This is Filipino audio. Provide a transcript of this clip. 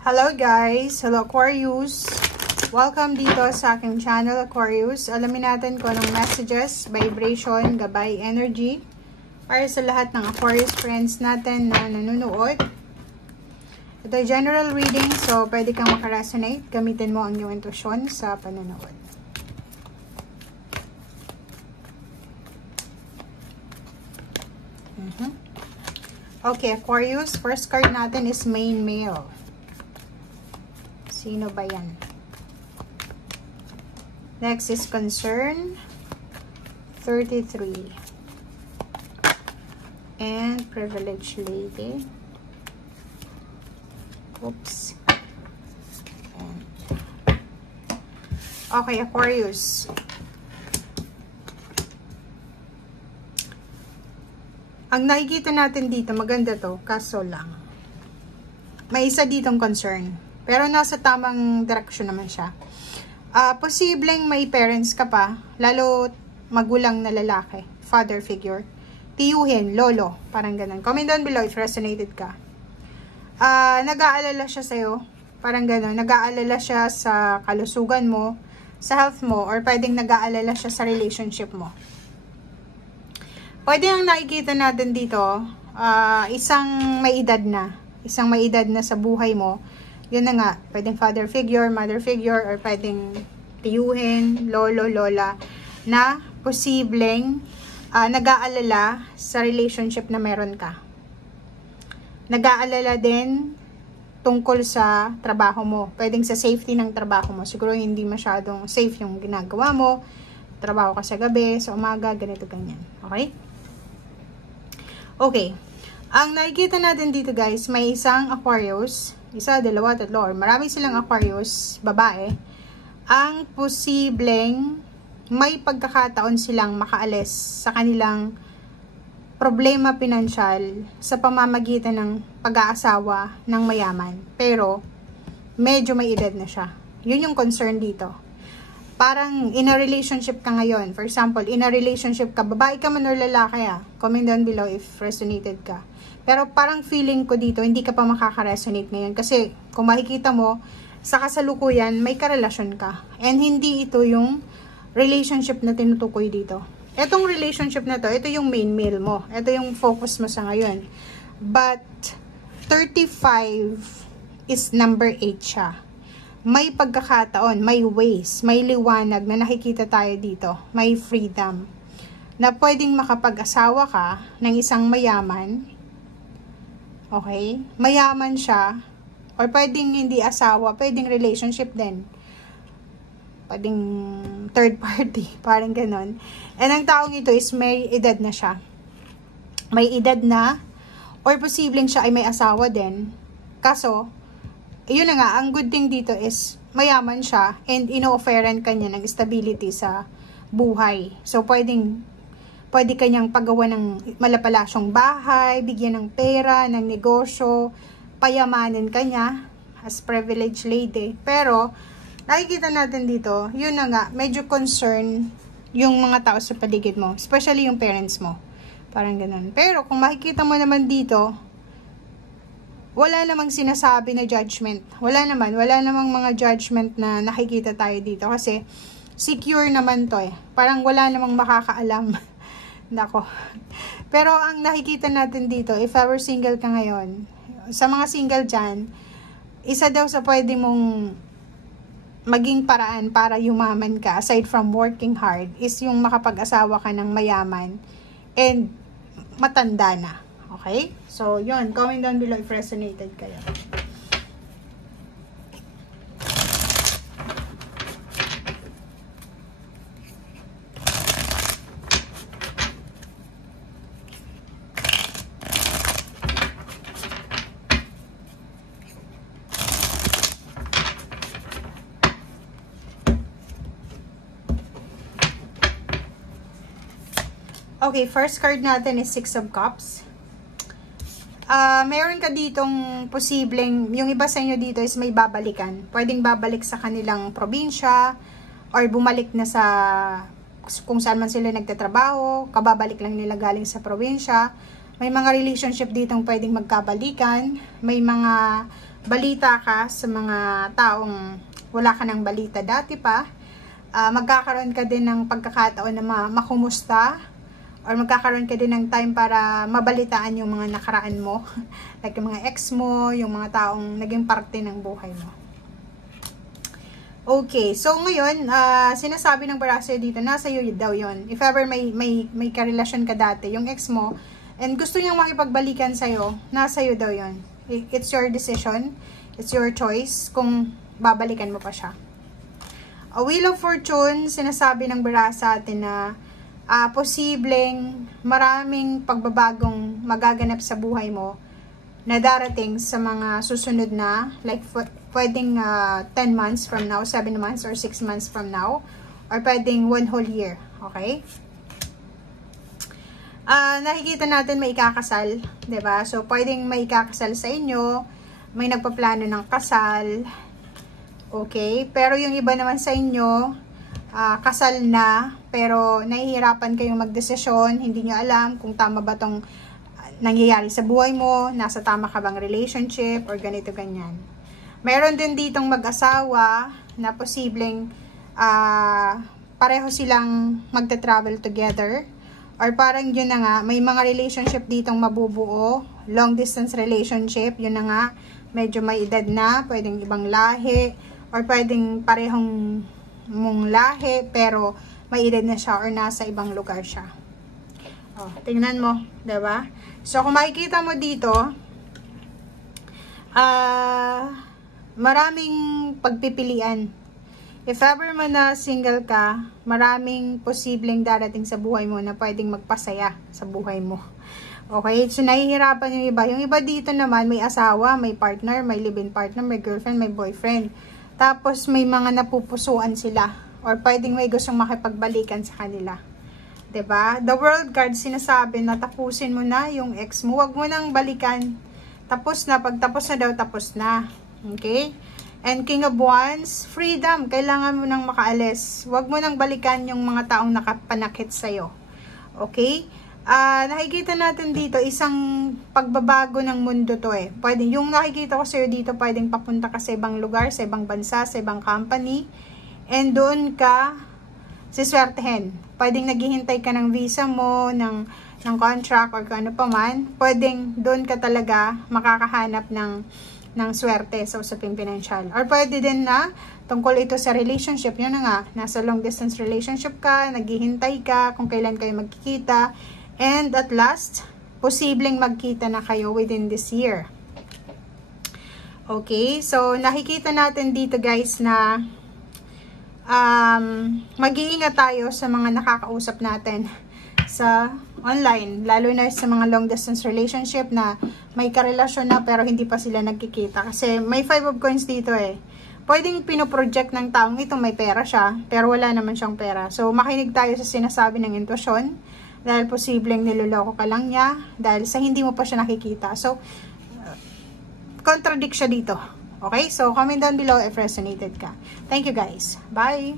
Hello guys! Hello Aquarius! Welcome dito sa aking channel Aquarius. Alamin natin kung anong messages, vibration, gabay, energy para sa lahat ng Aquarius friends natin na nanonood. Ito ay general reading, so pwede kang makaresonate. Gamitin mo ang iyong intuition sa panonood. Okay, Aquarius, first card natin is main male. Sino ba yan? Next is concern. 33. And privileged lady. Oops. And okay, Aquarius. Ang nakikita natin dito, maganda to, kaso lang. May isa ditong concern. Pero nasa tamang direksyon naman siya. Posibleng may parents ka pa, lalo magulang na lalaki, father figure. Tiyuhin, lolo, parang ganun. Comment down below if resonated ka. Nag-aalala siya sa'yo, parang ganun. Nag-aalala siya sa kalusugan mo, sa health mo, or pwedeng nag-aalala siya sa relationship mo. Pwede ang nakikita natin dito, isang may edad na sa buhay mo. Yun na nga, pwedeng father figure, mother figure, or pwedeng tiyuhin, lolo, lola, na posibleng nag-aalala sa relationship na meron ka. Nag-aalala din tungkol sa trabaho mo. Pwedeng sa safety ng trabaho mo. Siguro hindi masyadong safe yung ginagawa mo. Trabaho ka sa gabi, sa umaga, ganito, ganyan. Okay? Okay. Ang nakikita natin dito guys, may isang Aquarius, isa, dalawa, tatlo, or marami silang Aquarius, babae, ang posibleng may pagkakataon silang makaalis sa kanilang problema pinansyal sa pamamagitan ng pag-aasawa ng mayaman. Pero, medyo may edad na siya. Yun yung concern dito. Parang in a relationship ka ngayon. For example, in a relationship ka, babae ka man or lalaki Comment down below if resonated ka. Pero parang feeling ko dito, hindi ka pa makaka-resonate ngayon. Kasi kung makikita mo, sa kasalukuyan, may karelasyon ka. And hindi ito yung relationship na tinutukoy dito. Etong relationship na to, ito yung main male mo. Ito yung focus mo sa ngayon. But, 35 is number 8 siya. May pagkakataon, may ways, may liwanag na nakikita tayo dito. May freedom. Na pwedeng makapag-asawa ka ng isang mayaman. Okay? Mayaman siya. Or pwedeng hindi asawa, pwedeng relationship din. Pwedeng third party, parang ganon. And ang taong ito is may edad na siya. May edad na, or posibleng siya ay may asawa din. Kaso, yun na nga, ang good thing dito is mayaman siya and ino-offeran kanya ng stability sa buhay. So, pwede kanyang paggawa ng malapalasyong bahay, bigyan ng pera, ng negosyo, payamanin kanya as privileged lady. Pero, nakikita natin dito, yun na nga, medyo concern yung mga tao sa paligid mo. Especially yung parents mo. Parang ganun. Pero, kung makikita mo naman dito, wala namang sinasabi na judgment. Wala namang mga judgment na nakikita tayo dito. Kasi, secure naman to Parang wala namang makakaalam. Nako. Pero ang nakikita natin dito, if ever single ka ngayon, sa mga single dyan, isa daw sa pwede mong maging paraan para yumaman ka, aside from working hard, is yung makapag-asawa ka ng mayaman and matanda na. Okay? So, yun. Comment down below if resonated kayo. Okay, first card natin is Six of Cups. Meron ka ditong posibleng, yung iba sa inyo dito is may babalikan. Pwedeng babalik sa kanilang probinsya, or bumalik na sa kung saan man sila nagtatrabaho, kababalik lang nila galing sa probinsya. May mga relationship ditong pwedeng magkabalikan. May mga balita ka sa mga taong wala ka ng balita dati pa. Magkakaroon ka din ng pagkakataon na makumusta, or magkakaroon ka din ng time para mabalitaan yung mga nakaraan mo. Like yung mga ex mo, yung mga taong naging parte ng buhay mo. Okay, so ngayon, sinasabi ng Barasyo dito, nasa iyo daw yun. If ever may karelasyon ka dati, yung ex mo, and gusto niyang makipagbalikan sa'yo, nasa iyo daw yun. It's your decision, it's your choice kung babalikan mo pa siya. A Wheel of Fortune, sinasabi ng Bara sa atin na posibleng maraming pagbabagong magaganap sa buhay mo na darating sa mga susunod na, like pwedeng 10 months from now, 7 months, or 6 months from now, or pwedeng 1 whole year, okay? Nakikita natin may ikakasal, 'di ba? So pwedeng may ikakasal sa inyo, may nagpaplano ng kasal, okay? Pero yung iba naman sa inyo, kasal na, pero nahihirapan kayong magdesisyon, hindi nyo alam kung tama ba tong nangyayari sa buhay mo, nasa tama ka bang relationship, or ganito ganyan. Mayroon din ditong mag-asawa na posibleng pareho silang magta-travel together, or parang yun na nga, may mga relationship ditong mabubuo, long distance relationship, yun na nga, medyo may edad na, pwedeng ibang lahi, or pwedeng parehong mong lahi, pero may edad na siya or nasa ibang lugar siya. Tingnan mo, 'di ba? So kung makikita mo dito, maraming pagpipilian. If ever mo na single ka, maraming posibleng darating sa buhay mo na pwedeng magpasaya sa buhay mo. Okay? So nahihirapan yung iba. Yung iba dito naman, may asawa, may partner, may live-in partner, may girlfriend, may boyfriend. Tapos may mga napupusuan sila, or pwedeng may gustong makipagbalikan sa kanila. 'Di ba? The World card sinasabi na tapusin mo na yung ex mo, wag mo nang balikan. Tapos na, pagtapos na daw, tapos na. Okay? And King of Wands, freedom, kailangan mo nang makaalis. Wag mo nang balikan yung mga taong nakapanakit sa iyo. Okay? Nakikita natin dito isang pagbabago ng mundo to eh. Pwede, yung nakikita ko sa'yo dito, pwedeng papunta ka sa ibang lugar, sa ibang bansa, sa ibang company, and doon ka siswertehin. Pwedeng naghihintay ka ng visa mo, ng contract, or kung ano pa man. Pwedeng doon ka talaga makakahanap ng swerte sa usaping pinansyal. Or pwede din na tungkol ito sa relationship, yun na nga, nasa long distance relationship ka, naghihintay ka kung kailan kayo magkikita. And at last, posibleng magkita na kayo within this year. Okay, so nakikita natin dito guys na mag-iingat tayo sa mga nakakausap natin sa online. Lalo na sa mga long distance relationship na may karelasyon na pero hindi pa sila nagkikita. Kasi may 5 of coins dito eh. Pwedeng pinoproject ng taong ito may pera siya, pero wala naman siyang pera. So makinig tayo sa sinasabi ng intuition. Dahil posibleng niloloko ka lang niya dahil sa hindi mo pa siya nakikita. So, contradict siya dito. Okay? So, comment down below if resonated ka. Thank you guys. Bye!